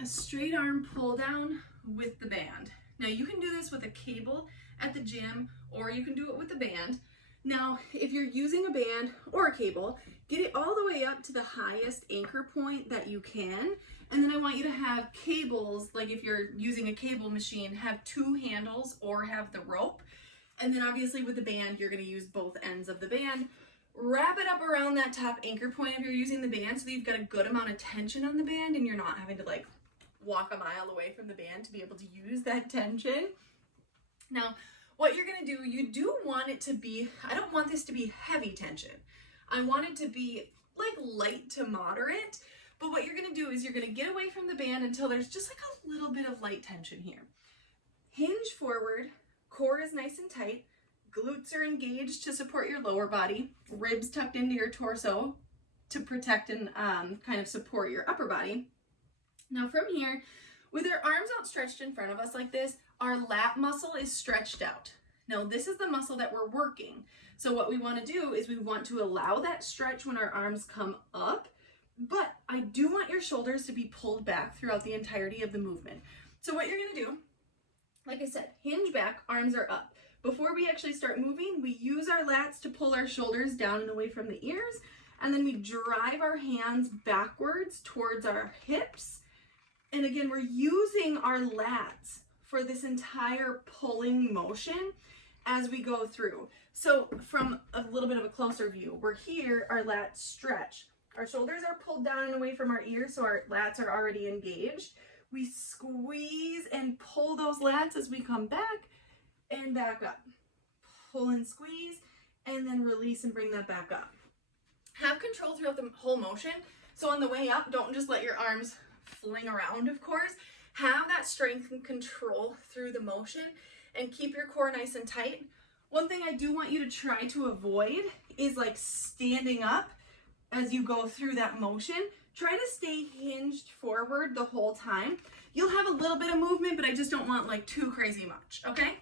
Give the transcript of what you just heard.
a straight arm pull down with the band. Now you can do this with a cable at the gym, or you can do it with the band. Now, if you're using a band or a cable, get it all the way up to the highest anchor point that you can. And then I want you to have cables, like if you're using a cable machine, have 2 handles or have the rope. And then obviously with the band, you're gonna use both ends of the band. Wrap it up around that top anchor point if you're using the band, so that you've got a good amount of tension on the band and you're not having to like walk a mile away from the band to be able to use that tension. Now, what you're gonna do, you do want it to be, I don't want this to be heavy tension. I want it to be like light to moderate, but what you're gonna do is you're gonna get away from the band until there's just like a little bit of light tension here. Hinge forward, core is nice and tight, glutes are engaged to support your lower body, ribs tucked into your torso to protect and kind of support your upper body. Now from here, with our arms outstretched in front of us like this, our lat muscle is stretched out. Now this is the muscle that we're working. So what we want to do is we want to allow that stretch when our arms come up, but I do want your shoulders to be pulled back throughout the entirety of the movement. So what you're going to do, like I said, hinge back, arms are up. Before we actually start moving, we use our lats to pull our shoulders down and away from the ears, and then we drive our hands backwards towards our hips. And again, we're using our lats for this entire pulling motion as we go through. So from a little bit of a closer view, we're here, our lats stretch. Our shoulders are pulled down and away from our ears, so our lats are already engaged. We squeeze and pull those lats as we come back and back up. Pull and squeeze, and then release and bring that back up. Have control throughout the whole motion. So on the way up, don't just let your arms fling around, of course. Have that strength and control through the motion and keep your core nice and tight. One thing I do want you to try to avoid is like standing up as you go through that motion. Try to stay hinged forward the whole time. You'll have a little bit of movement, but I just don't want like too crazy much, okay?